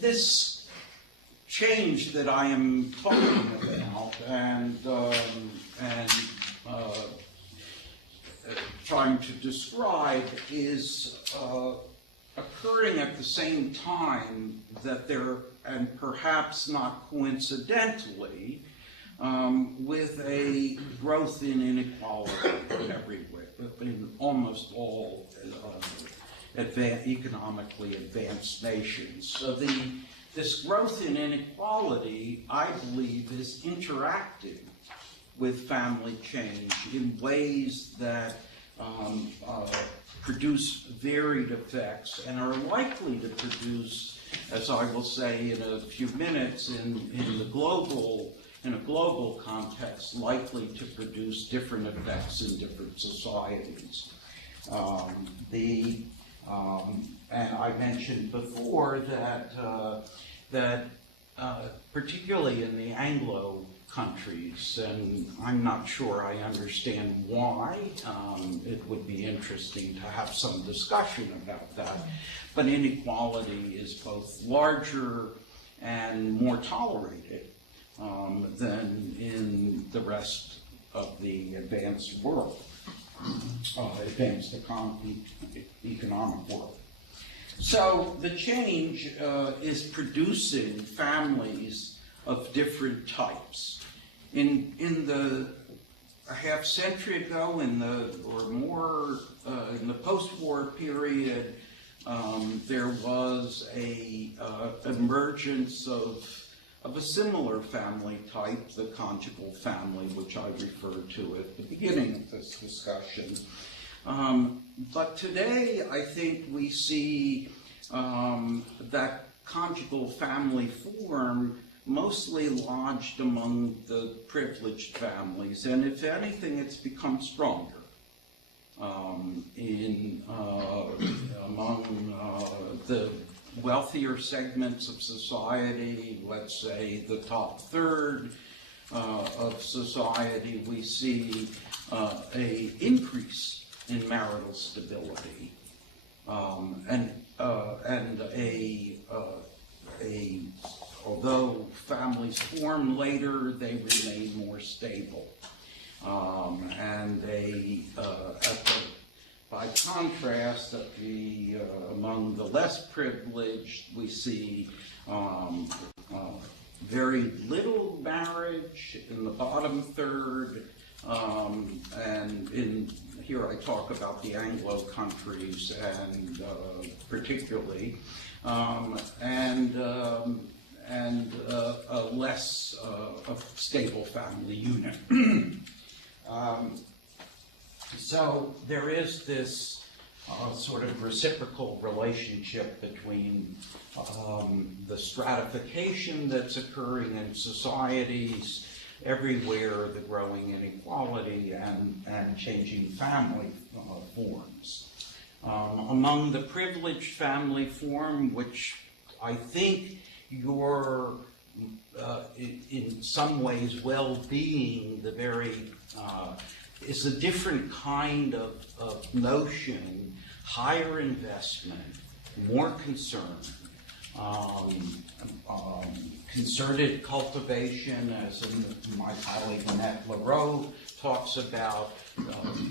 this change that I am talking about and trying to describe is occurring at the same time that there, and perhaps not coincidentally, with a growth in inequality everywhere, in almost all economically advanced nations. So this growth in inequality, I believe, is interacting with family change in ways that produce varied effects and are likely to produce, as I will say in a few minutes, in a global context, likely to produce different effects in different societies. And I mentioned before that particularly in the Anglo countries, and I'm not sure I understand why. It would be interesting to have some discussion about that. But inequality is both larger and more tolerated than in the rest of the advanced world, advanced economic world. So the change is producing families of different types. In a half century ago, in the post-war period, there was a emergence of a similar family type, the conjugal family, which I referred to at the beginning of this discussion. But today, I think we see that conjugal family form mostly lodged among the privileged families, and if anything, it's become stronger among the wealthier segments of society. Let's say the top third of society, we see an increase in marital stability although families form later, they remain more stable. By contrast, among the less privileged, we see very little marriage in the bottom third, and here I talk about the Anglo countries and particularly, and a less stable family unit. So there is this sort of reciprocal relationship between the stratification that's occurring in societies everywhere, the growing inequality, and changing family forms. Among the privileged family form, which I think you're in some ways well-being, is a different kind of notion, higher investment, more concern, concerted cultivation, as my colleague Annette Leroux talks about,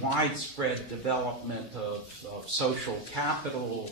widespread development of social capital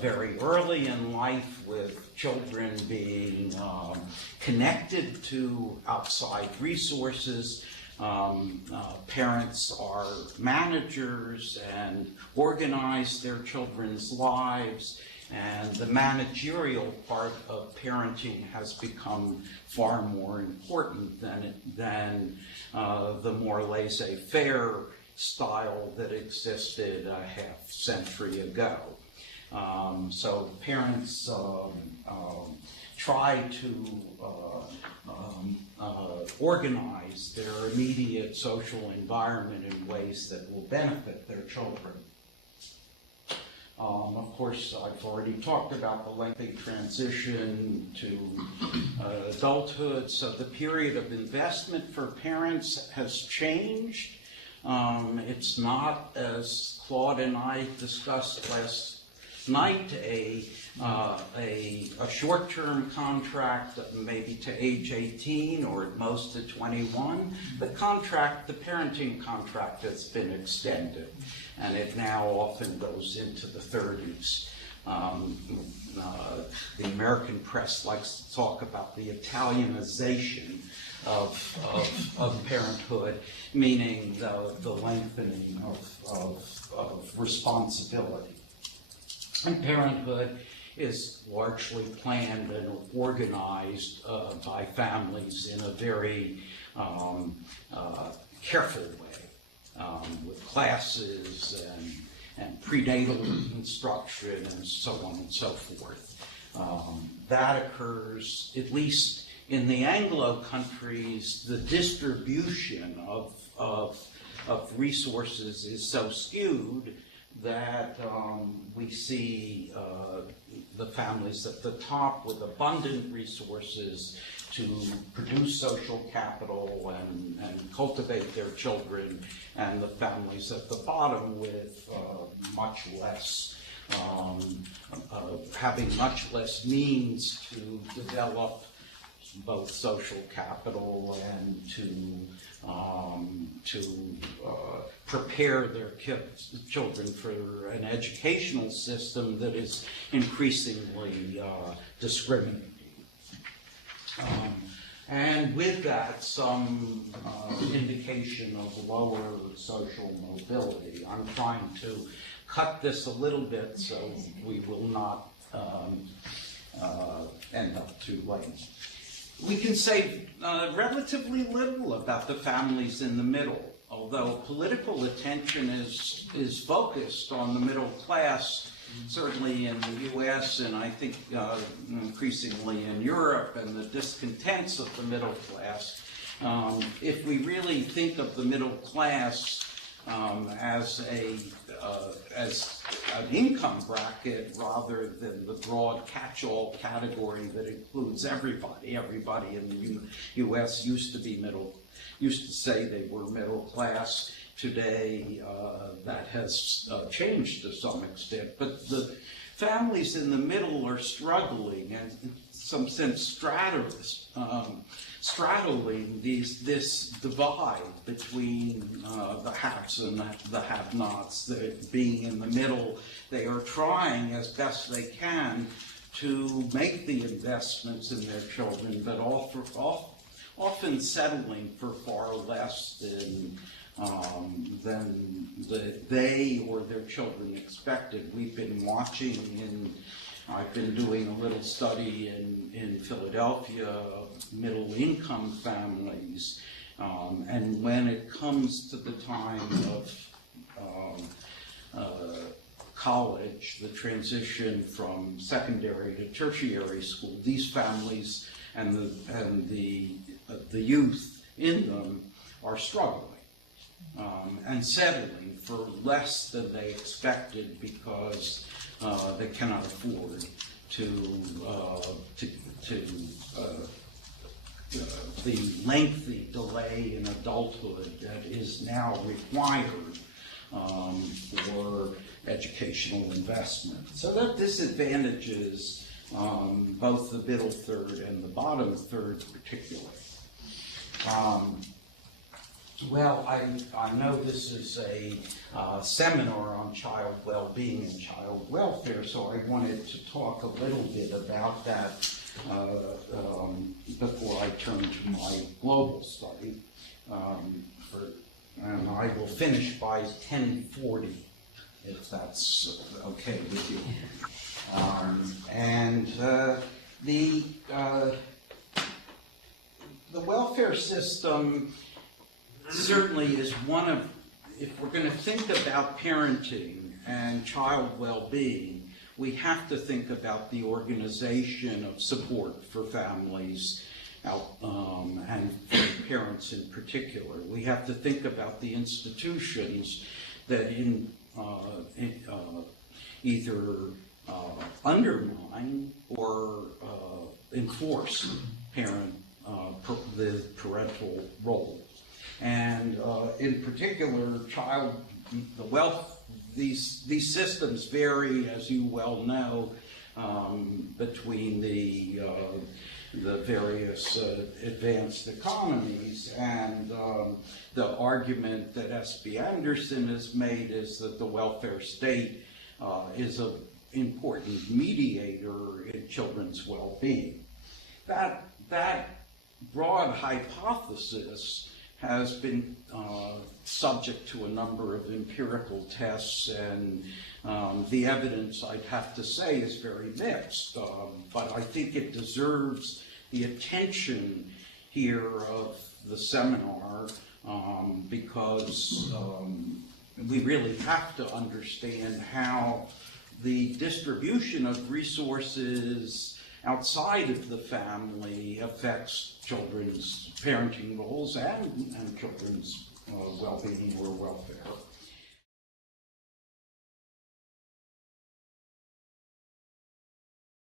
very early in life, with children being connected to outside resources. Parents are managers and organize their children's lives, and the managerial part of parenting has become far more important than the more laissez-faire style that existed a half century ago. So parents try to organize their immediate social environment in ways that will benefit their children. Of course, I've already talked about the lengthy transition to adulthood, so the period of investment for parents has changed. It's not, as Claude and I discussed night, a short-term contract, maybe to age 18 or at most to 21. The parenting contract has been extended, and it now often goes into the 30s. The American press likes to talk about the Italianization of parenthood, meaning the lengthening of responsibility. And parenthood is largely planned and organized by families in a very careful way, with classes and prenatal instruction and so on and so forth. That occurs, at least in the Anglo countries, the distribution of resources is so skewed that we see the families at the top with abundant resources to produce social capital and cultivate their children, and the families at the bottom with much less, having much less means to develop both social capital and to prepare their children for an educational system that is increasingly discriminating. And with that, some indication of lower social mobility. I'm trying to cut this a little bit so we will not end up too late. We can say relatively little about the families in the middle, although political attention is focused on the middle class, certainly in the US and I think increasingly in Europe, and the discontents of the middle class. If we really think of the middle class as an income bracket rather than the broad catch-all category that includes everybody. Everybody in the U.S. used to say they were middle class. Today, that has changed to some extent. But the families in the middle are struggling, and in some sense straddling this divide between the haves and the have-nots. Being in the middle, they are trying as best they can to make the investments in their children, but often settling for far less than they or their children expected. We've been watching I've been doing a little study in Philadelphia of middle-income families, and when it comes to the time of college, the transition from secondary to tertiary school, these families and the youth in them are struggling and settling for less than they expected because they cannot afford the lengthy delay in adulthood that is now required for educational investment. So that disadvantages both the middle third and the bottom third particularly. Well, I know this is a seminar on child well-being and child welfare, so I wanted to talk a little bit about that before I turn to my global study. And I will finish by 10:40, if that's okay with you. The welfare system certainly is one of, if we're going to think about parenting and child well-being, we have to think about the organization of support for families and for parents in particular. We have to think about the institutions that either undermine or enforce the parental role. And in particular, these systems vary, as you well know, between the various advanced economies, and the argument that S.B. Anderson has made is that the welfare state is an important mediator in children's well-being. That broad hypothesis has been subject to a number of empirical tests, and the evidence, I'd have to say, is very mixed. But I think it deserves the attention here of the seminar, because we really have to understand how the distribution of resources outside of the family affects children's parenting goals and children's well-being or welfare.